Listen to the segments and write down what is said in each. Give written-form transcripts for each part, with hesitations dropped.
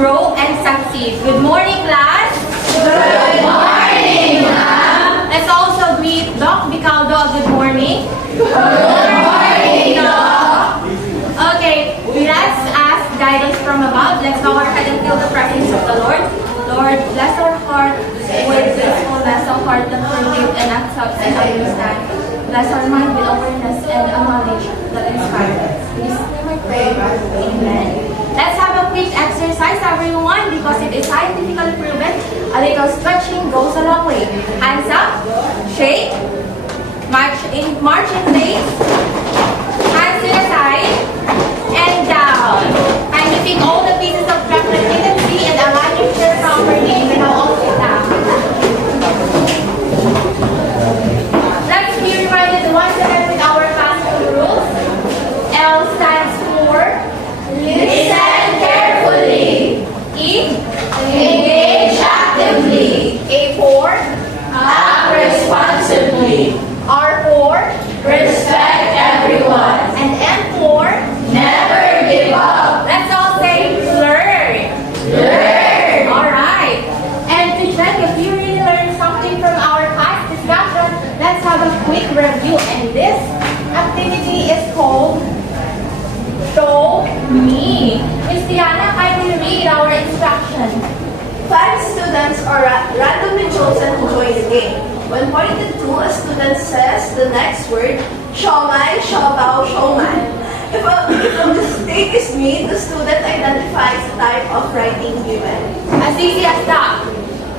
grow and succeed. Good morning, class. Good morning, ma'am. Let's also greet Doc Bicaldo. Good morning. Good morning, Doc. Okay, let's ask guidance from above. Let's bow our head and feel the presence of the Lord. Lord, bless our heart with blissfulness, a heart that forgives and accepts and understands. Bless our mind with awareness and a knowledge that inspires us. In His name I pray. Amen. Let's have a quick exercise, everyone, because it is scientifically proven. A little stretching goes a long way. Hands up, shake, march in place, hands to the side, and down. And you pick all the pieces of track that you can see and align your chair properly, and then I'll all sit down. Let's be reminded once again with our classroom rules. L stands for Listen carefully. E. Engage actively. A for Act responsibly. R for Respect everyone. and M for Never give up. let's all say learn. Learn. Alright. And to check if you really learned something from our class discussion, let's have a quick review. And this activity is called Show Me. Miss Diana, kindly read our instructions. 5 students are randomly chosen to join the game. When pointed to, a student says the next word, siomai, siopaw, showman. If a mistake is made, the student identifies the type of writing given. As easy as that.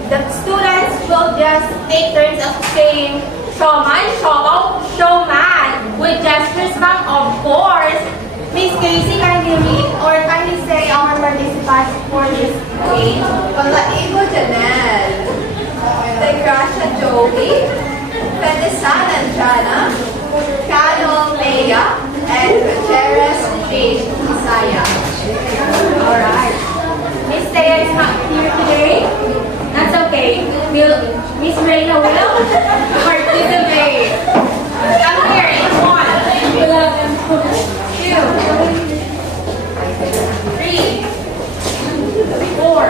The students will just take turns of saying showman, siopaw, showman with gestures back, of course. Miss Casey, kindly read or kindly say our participants for this game. Palaigo Janelle, Tegrasha Joey, Fedesan Jana, Carol Leia, and Gutierrez Shane Isaiah. Alright. Miss Thea is not here today. That's okay. Miss Reina will participate. Come here in 1, 2, 3, 4.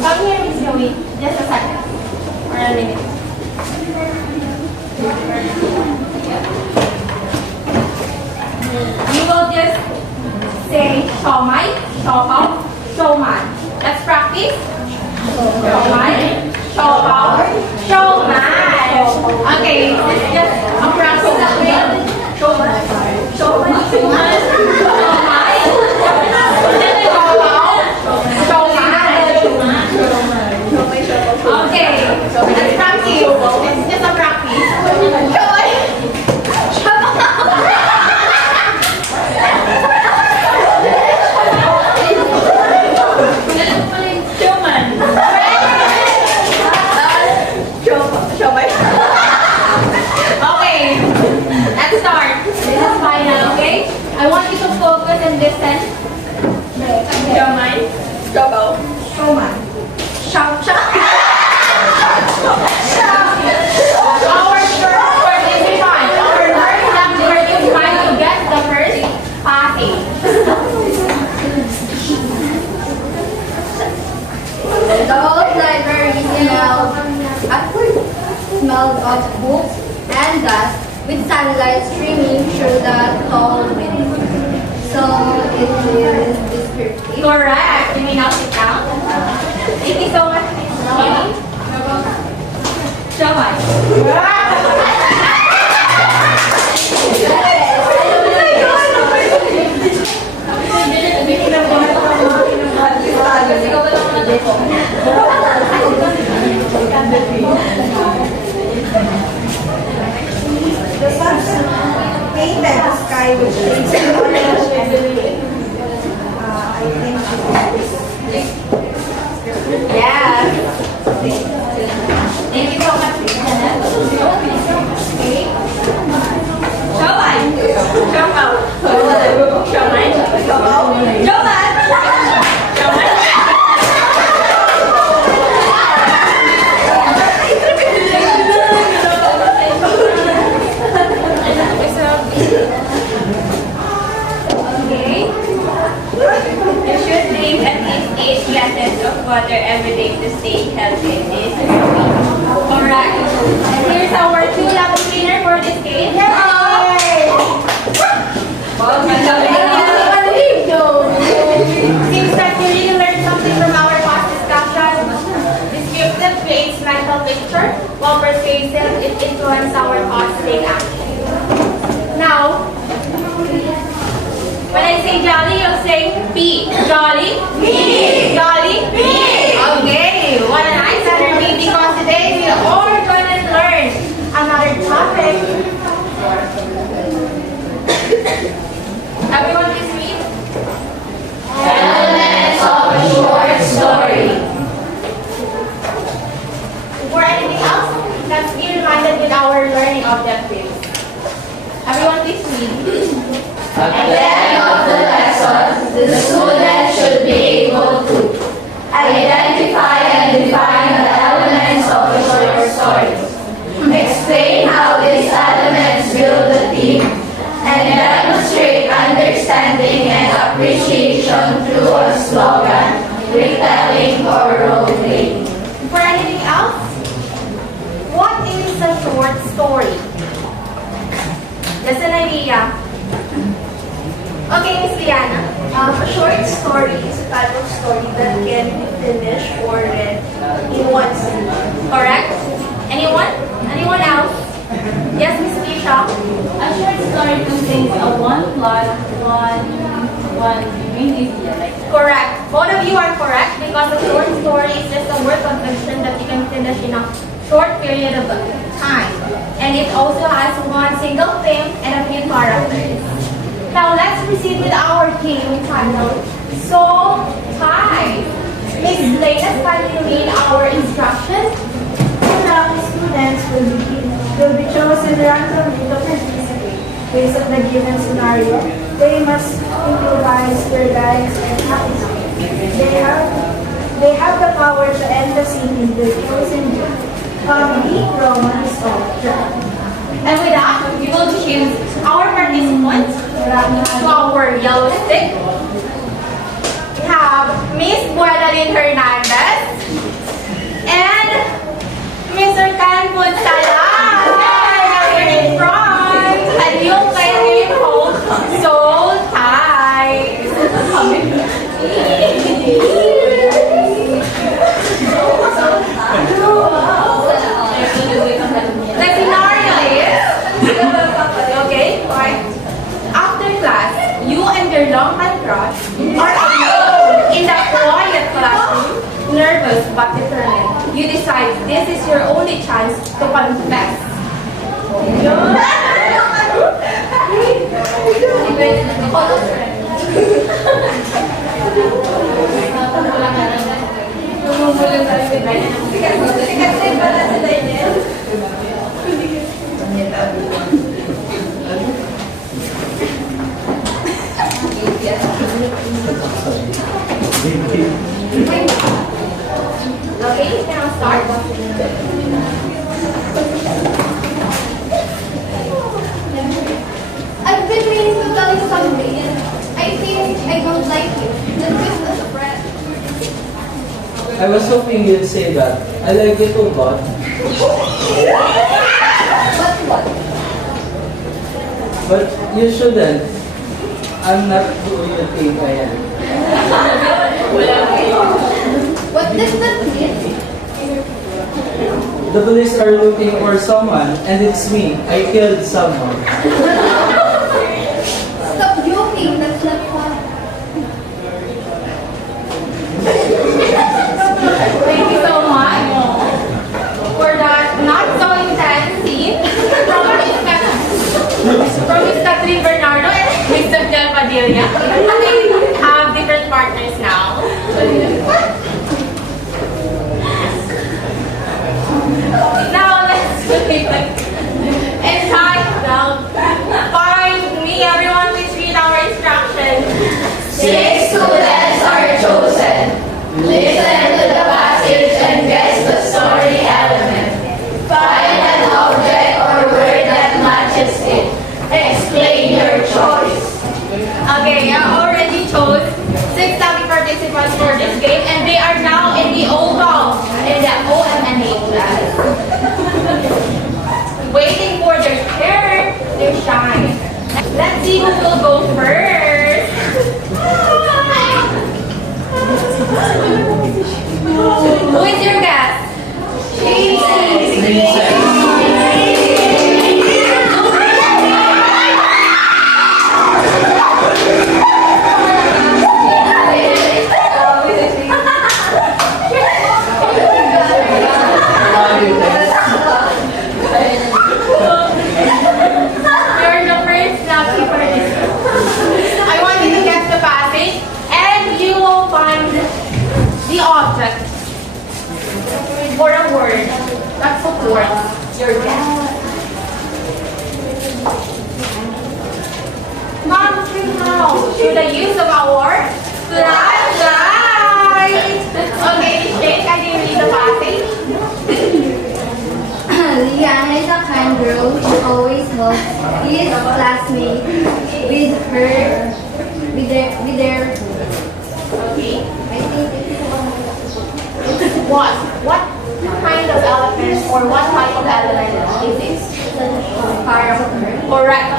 Come here, Miss Joey. Just a second. Or a minute. You will just say siomai, siopaw, showman. Let's practice. Siomai, siopaw, showman. Okay, this is just a practice. Showman, showman, showman, siomai, siopaw, showman. Okay, let's practice. This is just a practice. Okay, let's start. This is final, okay? I want you to focus and listen. Showman. Siopaw. Showman. Shop, shop. Our first participant, our first word is trying to get the first passage. The whole library smelled of books and dust with sunlight streaming through the tall window. So it is descriptive. Correct. You may now sit down. Thank you so much, Miss Jenny. Showman. The sun painted the sky with shades of orange and blue. I think Yes. Thank you so much, Miss Janet. Okay. Showman. Showman. Showman. Showman. influence our thoughts, take action. Now, when I say jolly, you'll say P. Jolly? P. Jolly? P. Okay, what a nice letter P, because today we are going to learn another topic. Everyone please read. Elements of a short story. For anything else, let's be reminded with our learning objectives. Everyone please read. At the end of the lesson, the student should be able to identify and define the elements of a short story, explain how these elements build the theme, and demonstrate understanding and appreciation through a slogan, retelling, or role-playing. For anything else, what is a short story? Just an idea. Okay, Miss Liana. A short story is a type of story that can be finished or read in one sitting. Correct? Anyone? Anyone else? Yes, Miss Lisha? A short story contains a one plot, one main idea, like that. Correct. Both of you are correct because a short story is just a work of fiction that you can finish in a short period of time. And it also has one single theme and a few characters. Now let's proceed with our game titled Soul Ties. Miss Lena, kindly read our instructions. Now, students will be chosen randomly to participate based on the given scenario. They must improvise their lines and actions. They have the power to end the scene in the chosen comedy, romance, or drama. And with that, we will choose our participants to our yellow stick. We have Miss Buenalyn Hernandez and Mr. Ken Punsalan. Here in front. And yung kanyang host, Soul Ties. The scenario is, okay, fine. After class, you and your long-time crush are alone in the quiet classroom, nervous but determined. You decide this is your only chance to confess. Okay, you can now start. I've been meaning to tell you something, and I think I don't like you. Not just as a friend. I was hoping you'd say that. I like it a lot. But what? But you shouldn't. I'm not who you think I am. What does that mean? The police are looking for someone, and it's me. I killed someone. Stop joking. That's not fun. Thank you so much for that not so intense scene from Miss Catherine Bernardo and Mr. Del Padilla. They have different partners now. Now let's entitled Find Me. Everyone please read our instructions. 6 students are chosen. Listen to the passage and guess the story element. Find an object or word that matches it. Explain your choice. Okay, I already chose 6 lucky participants for this game, and they are now in the oval in the OMNA class, waiting for their turn to shine. Let's see who will go first. Who is your guest? Princess. know through the use of our flashlight. Okay, Miss Jane, can you read the passage? Liana is a kind girl who always helps his classmates with their Okay. I think it's What kind of element or what type of element is this? character. Correct.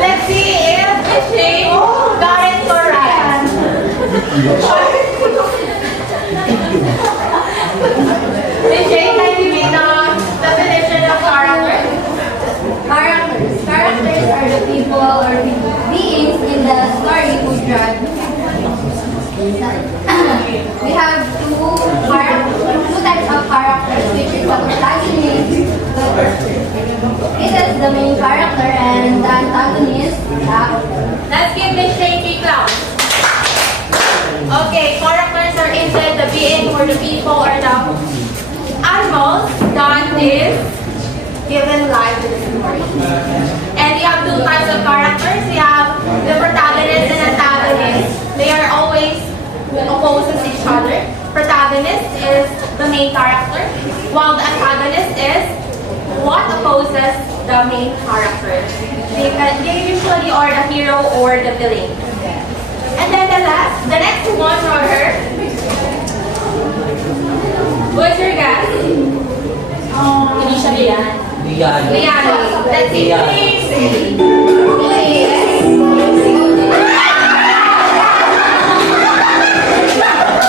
Let's see if Miss Jane got it correct. Miss Jane, can you read the definition of character? Characters are the people or beings in the story who drive. We have two types of characters, which is the protagonist. This is the main character and the antagonist. Let's give Miss Jane 3 claps. Okay, characters are instead the being or the people or the animals that is given life to the story. And we have two types of characters. We have the protagonist and antagonist. They are always opposed to each other. Protagonist is the main character, while the antagonist is what opposes the main character. They usually are the hero or the villain. And then the next one for her. What's your guess? Hindi siya Lian. Lian. That's it.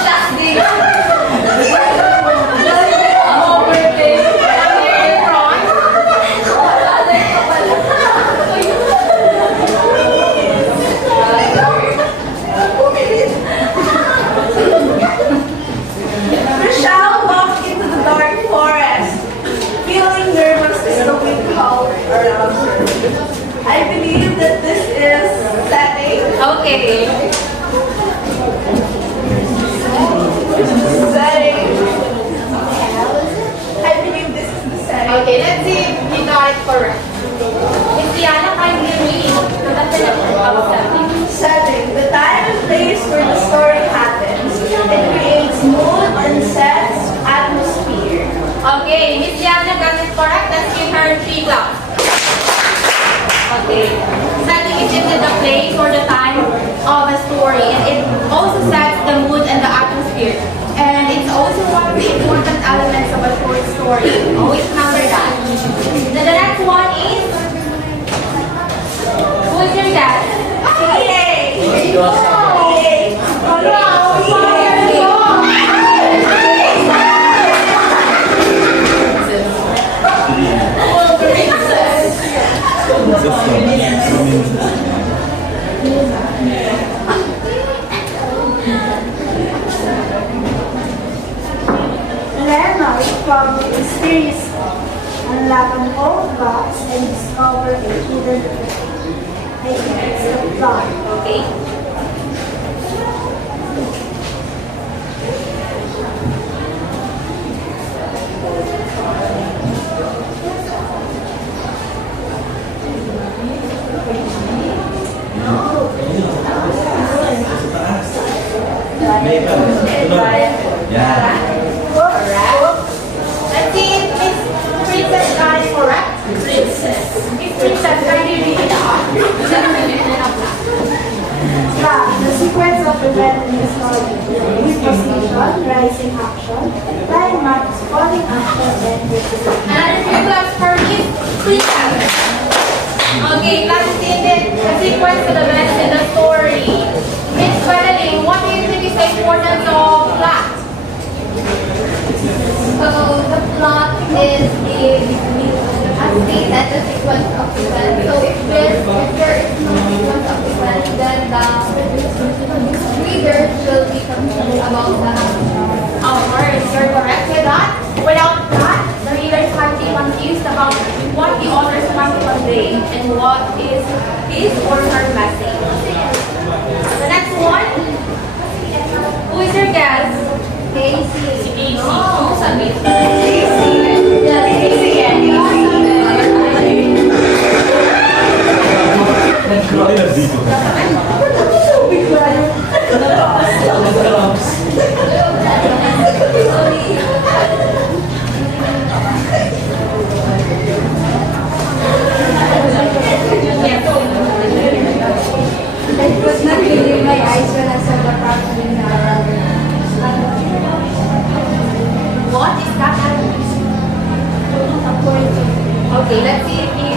Last day. Oh, birthday. Michelle walked into the dark forest, feeling nervous as the wind howled around her. I believe that this is setting. Okay. Setting. I believe this is the setting. Okay, let's see if you got it correct. Miss Diana, kindly read the definition of setting. Setting. The time and place where the story happens. It creates mood and sets atmosphere. Okay, Miss Diana got it correct. Let's give her 3 claps. Okay. Setting is into the place or the time of a story, and it also sets the mood and the atmosphere. And it's also one of the important elements of a short story. Always remember that. Then the next one is, who's your guess? Leonard found a mysterious unlock an old box and discovered a hidden treasure. I think it's the plot. Okay. Let's see if Miss Princess got it correct. Princess. Miss Princess, can you read it out? The sequence of events in the story is position, rising action, climax, falling action, and resolution. Another few claps for Miss Princess. Okay, let's see the sequence of events in the story. Miss Gwendolyn, what do you think is the importance of plot? So the plot is as stated, the sequence of events. So if there is no sequence of events, then the reader will be confused about the outcome. Of course, you're correct with that. Without that, the readers might be confused about what the author is trying to convey and what is his or her message. The next one, who is your guess? could not believe my eyes when I saw the prophet in the What is that animal? Okay, let's see if you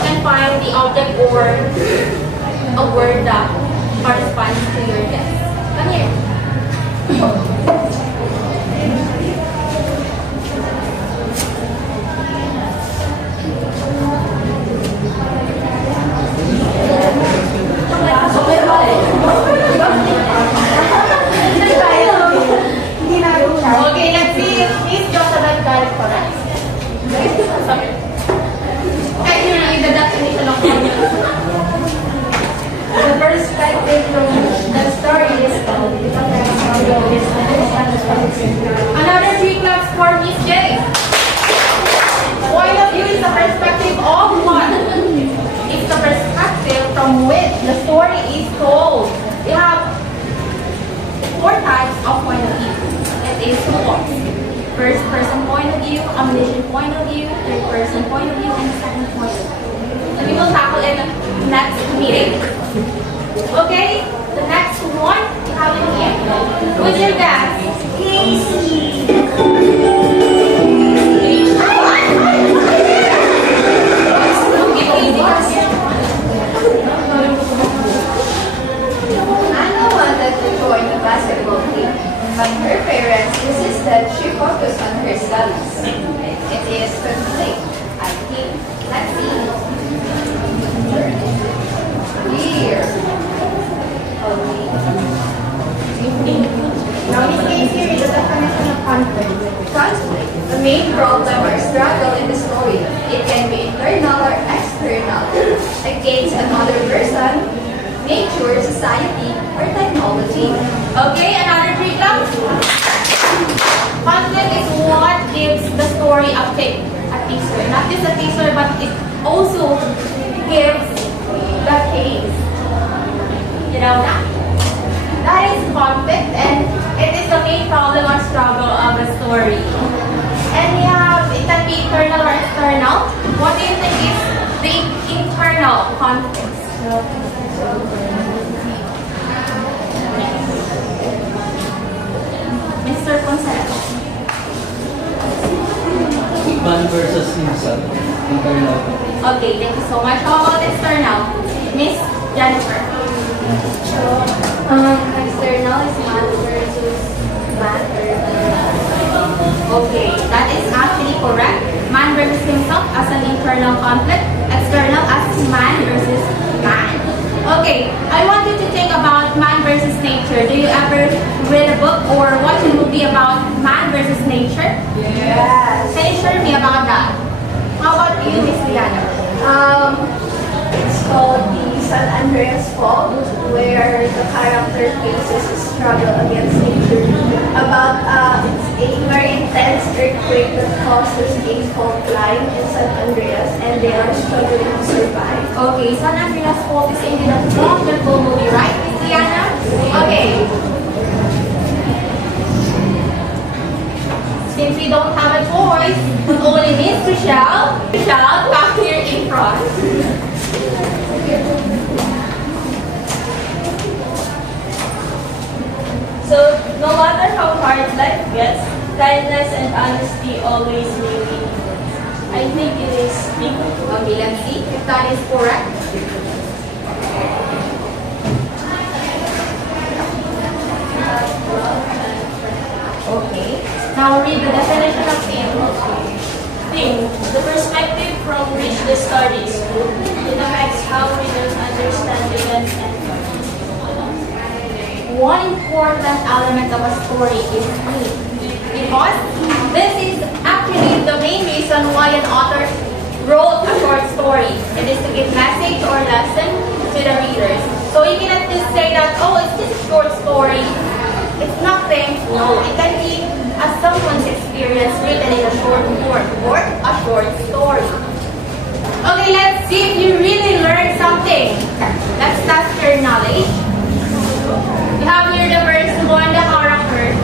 can find the object or a word that corresponds to your guess. Come here. Hindi natin siya. Okay, let's see if Miss Jocelyn got it correct. Sorry. Can you read the definition of animal? The perspective from the story is told. Another 3 claps for Miss J. Point of view is the perspective of what? It's the perspective from which the story is told. You have 4 types of point of view. It is 4. First person point of view, omniscient point of view, third person point of view, and second point of view. And we will tackle in the next meeting. Okay, the next one you have in here. Who's your guess? Anna wanted to join the basketball team, but her parents insisted she focus on her studies. It is conflict. I think. Let's see. Here. Now, Miss Casey, read the definition of conflict. Conflict. The main problem or struggle in the story. It can be internal or external. Against another person, nature, society, or technology. Okay, another 3 claps. Conflict is what gives the story a teaser. Not just a teaser, but it also gives the case. You know that? That is conflict, and it is the main problem or struggle of the story. And we have, it can be internal or external. What do you think is the internal conflict? Mr. Concept. Man versus himself. Internal. Okay, thank you so much. How about external? Miss Jennifer. External is man versus man. Okay, that is actually correct. Man versus himself as an internal conflict. External as man versus man. Okay, I want you to think about man versus nature. Do you ever read a book or watch a movie about man versus nature? Yes. Can you share me about that? How about you, Miss Liana? It's called the San Andreas Fault, where the character faces a struggle against nature about it's a very intense earthquake that causes a fault line in San Andreas, and they are struggling to survive. Okay, San Andreas Fault is indeed a wonderful movie, right, Miss Liana? Okay. Since we don't have a choice, only Miss Michelle, come here in front. So, no matter how hard life gets, kindness and honesty always remain. I think it is me. Okay, let's see if that is correct. Okay. Now read the definition of theme. Thing, the perspective from which the story is told. It affects how we learn, understand events and One important element of a story is theme. Because this is actually the main reason why an author wrote a short story. It is to give message or lesson to the readers. So you cannot just say that, oh, it's just a short story. It's nothing. No, it can be someone's experience written in a short form or a short story. Okay, let's see if you really learned something. Let's test your knowledge. You have here the first one, the character.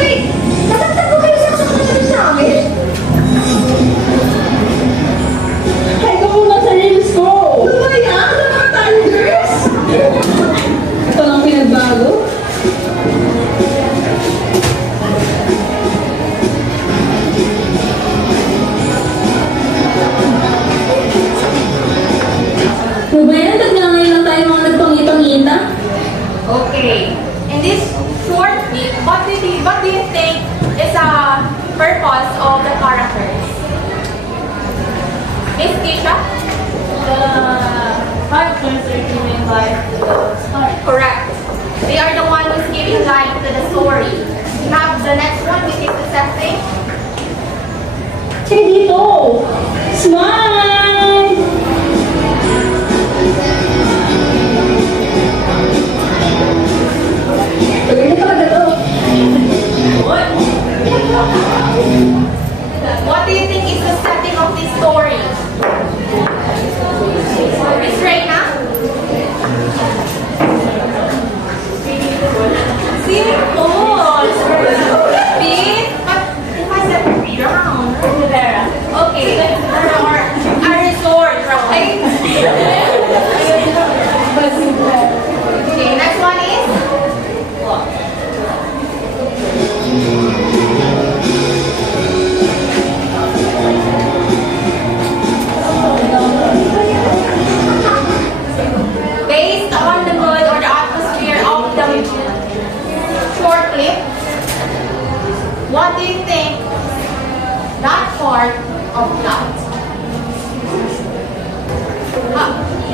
Wait! Natatabo kayo sa susunod namin? Ay, ko muna sa reels ko! Ano ba yan? kitang-kita. Okay. In this short clip, what do you think is the purpose of the characters? Miss Tisha? The characters are giving life to the story. Correct. They are the one who's giving life to the story. We have the next one, which is the setting. Check dito! Smile! Paganda talaga to. What do you think is the setting of this story? Miss Reina? Simple. Pete? But if I said round. Rivera. Okay. Or a resort, right? Okay, next one is? Based on the mood or the atmosphere of the short clip, what do you think that part of that?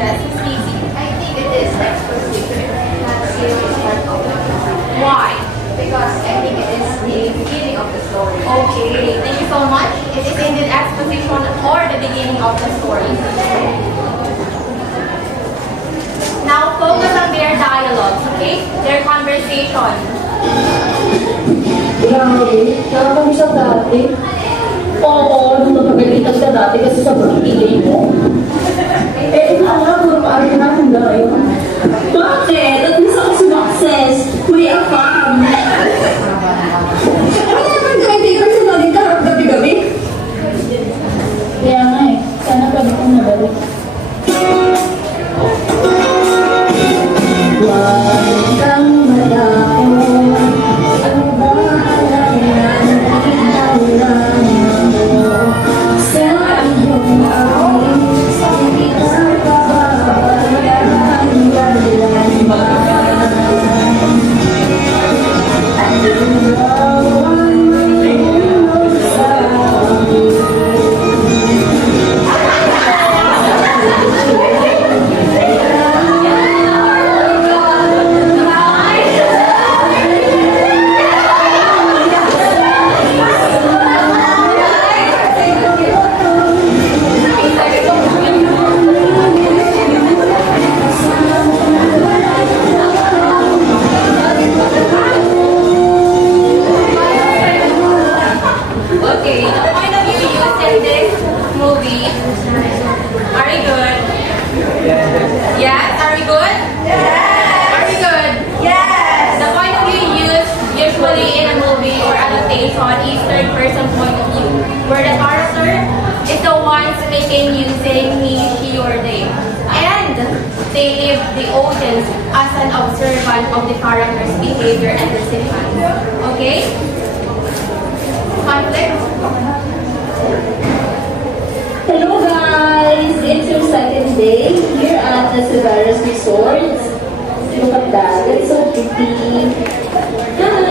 Yes, it's easy. I think it is exposition. Not serious part of it. Why? Because I think it is the beginning of the story. Okay, thank you so much. It is in the exposition or the beginning of the story. Now focus on their dialogues, okay? Their conversation. Grabe, nakakami siya dati. Oo, nung napagalitan ka dati kasi sa birthday mo. Eh, ikaw nga, puro paari na akong dahil. Bakit? At least ako sumakses. May afam. Ano naman gawin ka sa natin ka gabi-gabi? Kaya nga eh, sana pwede kong nabalik. Huwag kang malako. Ano ba alam na nakikalaman mo? Sa iyong aking hindi ka pababayaan kailanman. At ikaw ay may ulog sa akin. Okay, the point of view used in this movie. Are we good? Yes, are we good? Yes. Are we good? Yes. The point of view used usually in a movie or adaptation is third person point of view, where the character is the one speaking using he, she, or they. And they leave the audience as an observant of the character's behavior and decisions. Okay? Conflict? Hello guys! It's your second day here at the Severus Resort. Look at that. It's so pretty. Hi!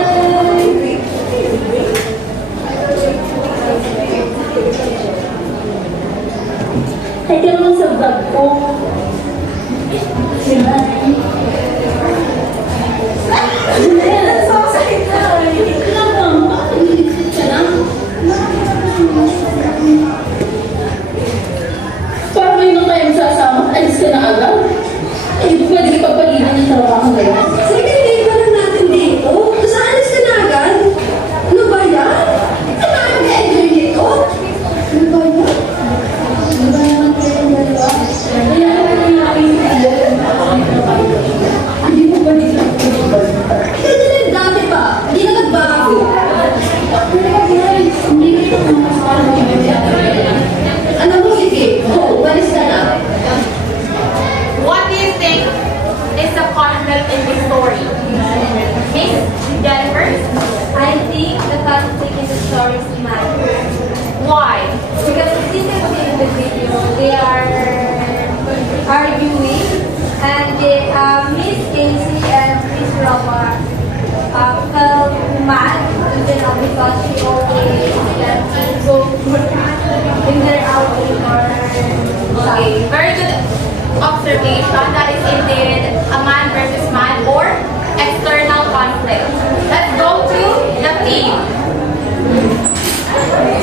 Hi ka naman sa vlog ko. Hi! Yes! Kailangan ba? Nilipit ka lang? Para may nung tayo sasama, alis ka na agad. Eh, pwede ka pagpalitan yung trabaho ngayon. Second day pa lang natin dito. Tapos aalis ka na agad? Ano ba yan? Ito na ang enjoy dito? Ano ba yan? Ano ba naman kayo ng dalawa? Kaya naman yung aking hindi mo ba nila Ito din dati pa. Hindi na nagbago. Pero guys, hindi ko ito Ano mo, sige. Go, balis ka na. What do you think is the conflict in this story? Miss Jennifer? I think the conflict in the story is matter. Why? Because as you can see in the video, they are arguing and they because she always gets to go in their outing or Okay, very good observation. That is indeed a man versus man or external conflict. Let's go to the theme.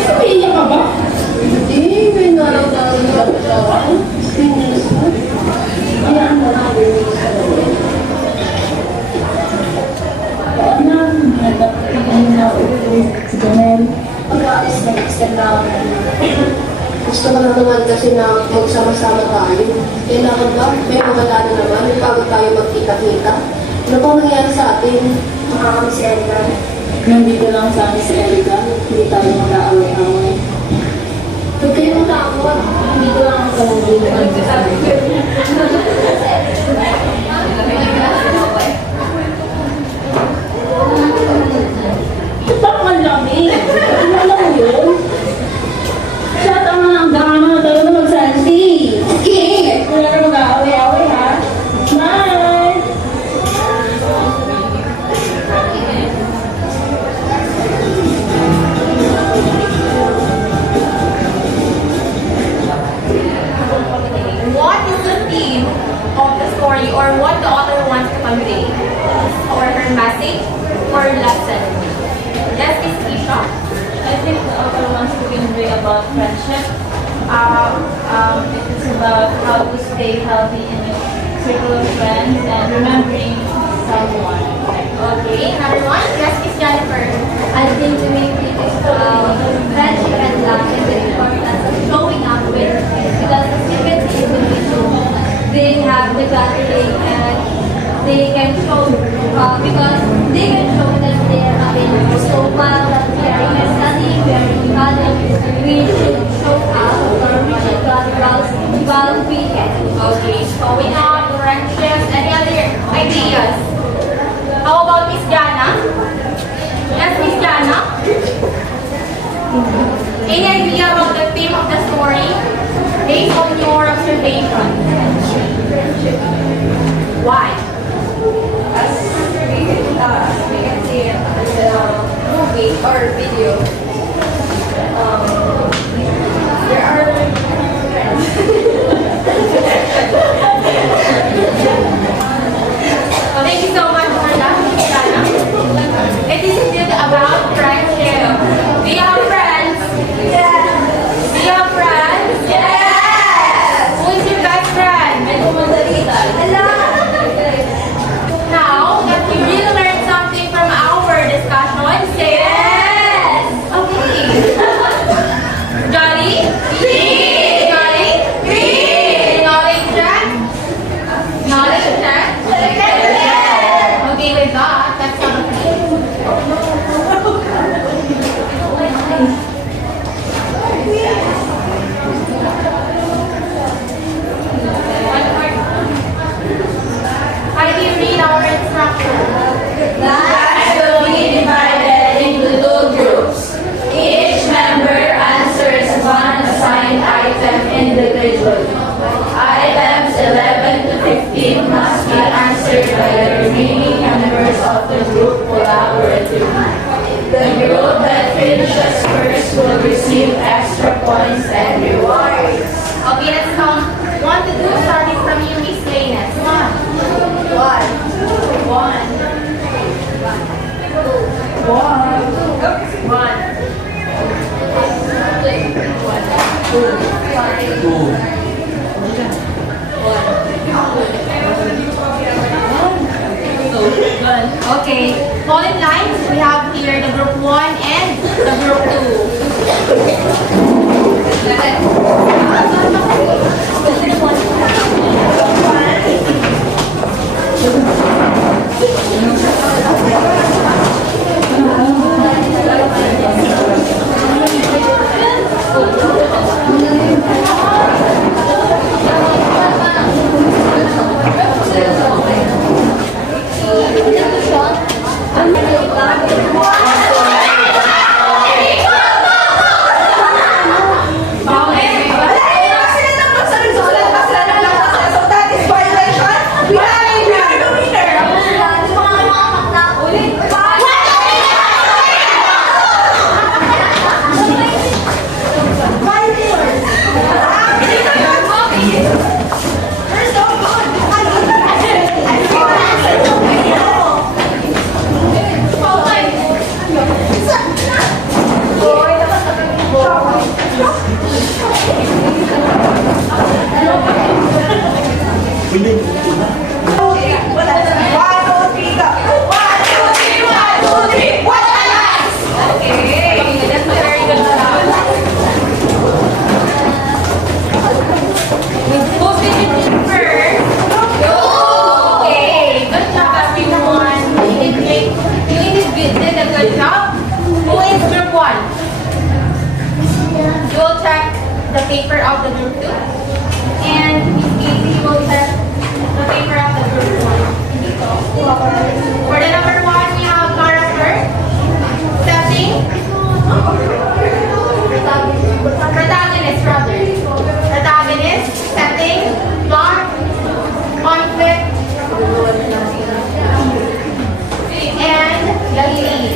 Sabihin ka ba? Hindi, may nararamdaman ka. Ayan mo na. Pag-aalis na external. Gusto ko na naman kasi na magsama-sama tayo. Kailangan ba? May mawala na naman. May bago tayo magkita-kita. Ano bang nangyari sa atin? Makakami si Erika. Nandito lang sa amin si Erika. Hindi tayo mag-aaway-aaway. Huwag kayo matakot. Dito lang ako palagi. Ba't man lamig? Ano lang yun? Siya, tama lang. Drama na tayo na magsanti. Okay. Wala na mag-aaway-aaway, ha? Bye! What is the theme of the story or what the author wants to convey? Or her message or lesson? Yes, Miss Keisha? I think the author wants to convey about friendship. It is about how to stay healthy in a circle of friends and remembering someone. Okay, number one, yes, Miss Jennifer. I think the main thing is friendship and love and the importance of showing up with because the secret is individual. They have the gathering and they can show because they can show that they are available. So while we are in a study, we are in college, we should show up or we should while we can. Okay, showing up, friendships, any other ideas? How about Miss Jana? Yes, Miss Jana? Any idea about the theme of the story based on your observation? Why? As we can see in the movie or video, there are Well, thank you so much for that, Miss Jana. It is indeed about friendship. Do you have friends? yes, Do you have friends? yes. Who is your best friend? Now that you really learned something from our discussion, say yes. Okay. Jolly? Green. Jolly? Green. Knowledge check? Knowledge check? Okay, with that, that's something. How do you read our instruction? Class will be divided into two groups. Each member answers one assigned item individually. Items 11 to 15 must be answered by the remaining members of the group collaboratively. The group that finishes first will receive extra points and rewards. Okay, let's count 1 to 2, starting from you, Miss Lainez. 1. 1. Okay, fall in line. We have here the group 1 and the group 2. Okay, that's a very good job. Who's been first? Okay, good job everyone. You did a good job. Who is group 1? You will check the paper of the group 2. And Miss Casey will check the paper of the group 1. For the number 1, we have character, setting, protagonist rather. Protagonist, setting, plot, conflict, and the lead.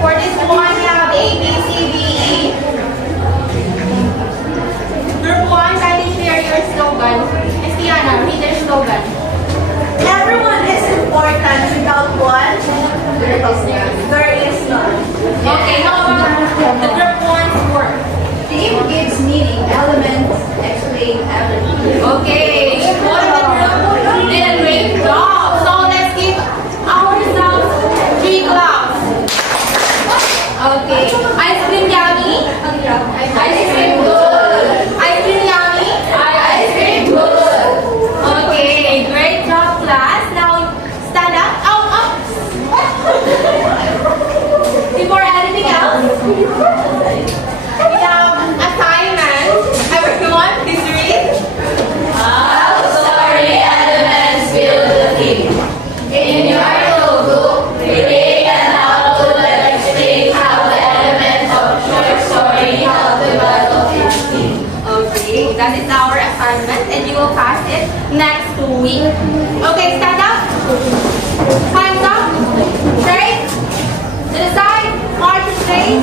For this one, we have A, B, C, D, E. Group 1, kindly share your slogan. Miss Tiana, read their slogan. Everyone is important. Without one, there is none. Okay, how about the group 1's work? Theme gives meaning, elements explain everything. Okay, what the group did a great job. So let's give ourselves 3 claps. Okay, ice cream yummy. Ice cream good. Ice cream yummy. Ice cream good. Okay, great job class. Now stand up. Oh, up. Before anything else, we have assignment. Everyone, please read. How story elements build the theme. In your notebook, create an outline that explains how the elements of short story help develop its theme. Okay, that is our assignment and you will pass it next week. Okay, stand up. Hands up. Straight. To the side. March straight.